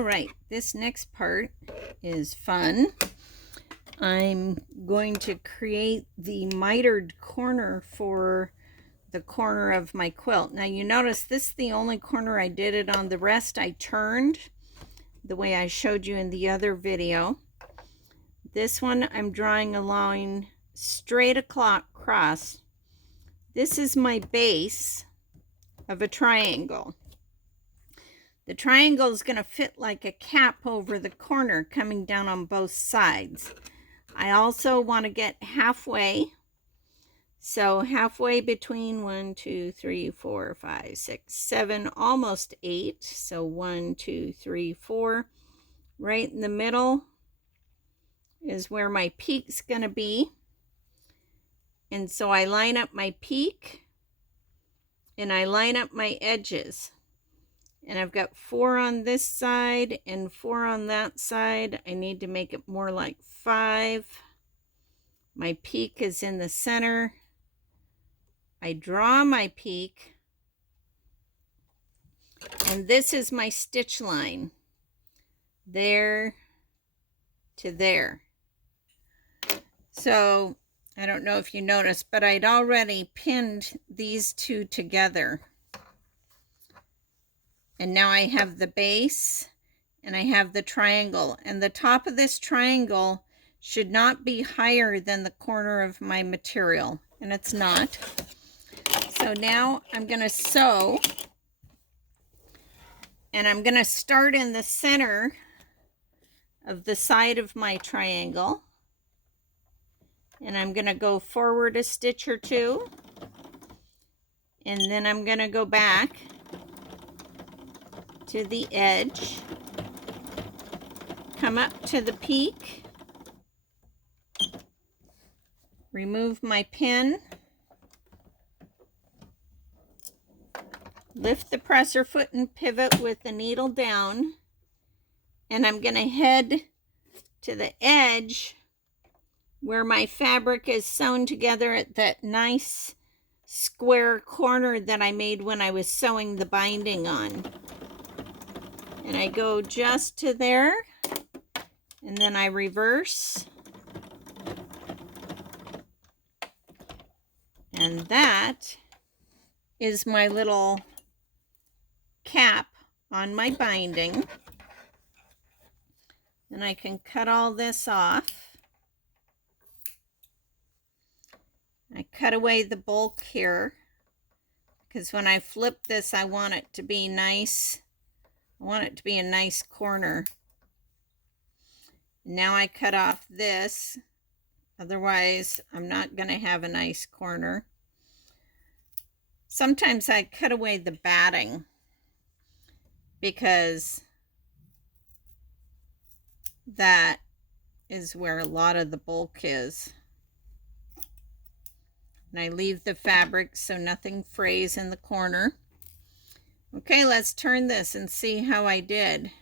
All right, this next part is fun. I'm going to create the mitered corner for the corner of my quilt. Now you notice this is the only corner I did it on. The rest I turned the way I showed you in the other video. This one I'm drawing a line straight across. This is my base of a triangle. The triangle is going to fit like a cap over the corner coming down on both sides. I also want to get halfway. So halfway between 1, 2, 3, 4, 5, 6, 7, almost 8. So 1, 2, 3, 4. Right in the middle is where my peak's going to be. And so I line up my peak and I line up my edges. And I've got 4 on this side and 4 on that side. I need to make it more like 5. My peak is in the center. I draw my peak. And this is my stitch line. There to there. So, I don't know if you noticed, but I'd already pinned these two together. And now I have the base and I have the triangle, and the top of this triangle should not be higher than the corner of my material, and it's not. So now I'm going to sew, and I'm going to start in the center of the side of my triangle, and I'm going to go forward a stitch or two, and then I'm going to go back to the edge, come up to the peak, remove my pin, lift the presser foot and pivot with the needle down, and I'm going to head to the edge where my fabric is sewn together at that nice square corner that I made when I was sewing the binding on. And I go just to there, and then I reverse. And that is my little cap on my binding. And I can cut all this off. I cut away the bulk here, because when I flip this, I want it to be nice. I want it to be a nice corner. Now I cut off this, otherwise I'm not going to have a nice corner. Sometimes I cut away the batting because that is where a lot of the bulk is. And I leave the fabric so nothing frays in the corner. Okay, let's turn this and see how I did.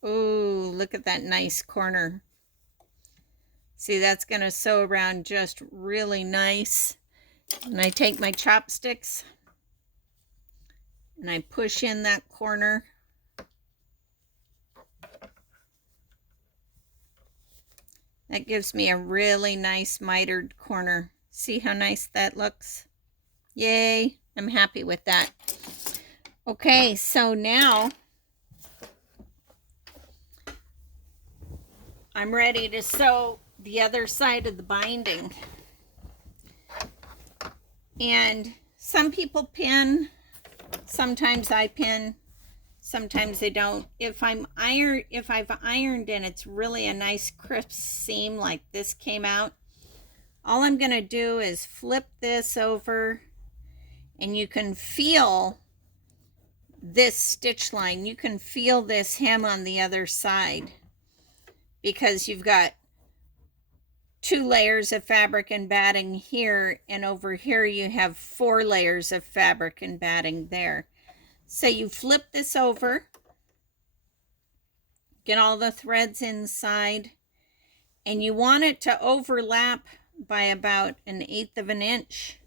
Oh, look at that nice corner. See, that's going to sew around just really nice. And I take my chopsticks and I push in that corner. That gives me a really nice mitered corner. See how nice that looks? Yay, I'm happy with that. Okay, so now I'm ready to sew the other side of the binding. And some people pin, sometimes I pin, sometimes they don't. If I've ironed and it's really a nice crisp seam like this came out, all I'm going to do is flip this over, and you can feel this stitch line. You can feel this hem on the other side because you've got 2 layers of fabric and batting here, and over here you have 4 layers of fabric and batting there. So you flip this over, get all the threads inside, and you want it to overlap by about 1/8 of an inch.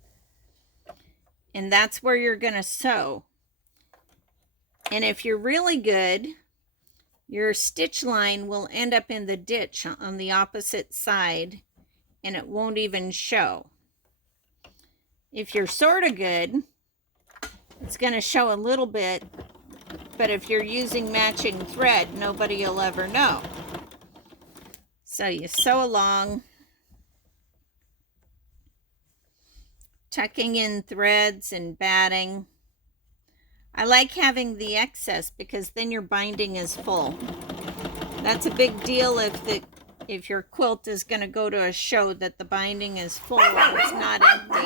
And that's where you're going to sew. And if you're really good, your stitch line will end up in the ditch on the opposite side and it won't even show. If you're sort of good, it's going to show a little bit, but if you're using matching thread, nobody will ever know. So you sew along, tucking in threads and batting. I like having the excess because then your binding is full. That's a big deal if your quilt is going to go to a show, that the binding is full and it's not empty.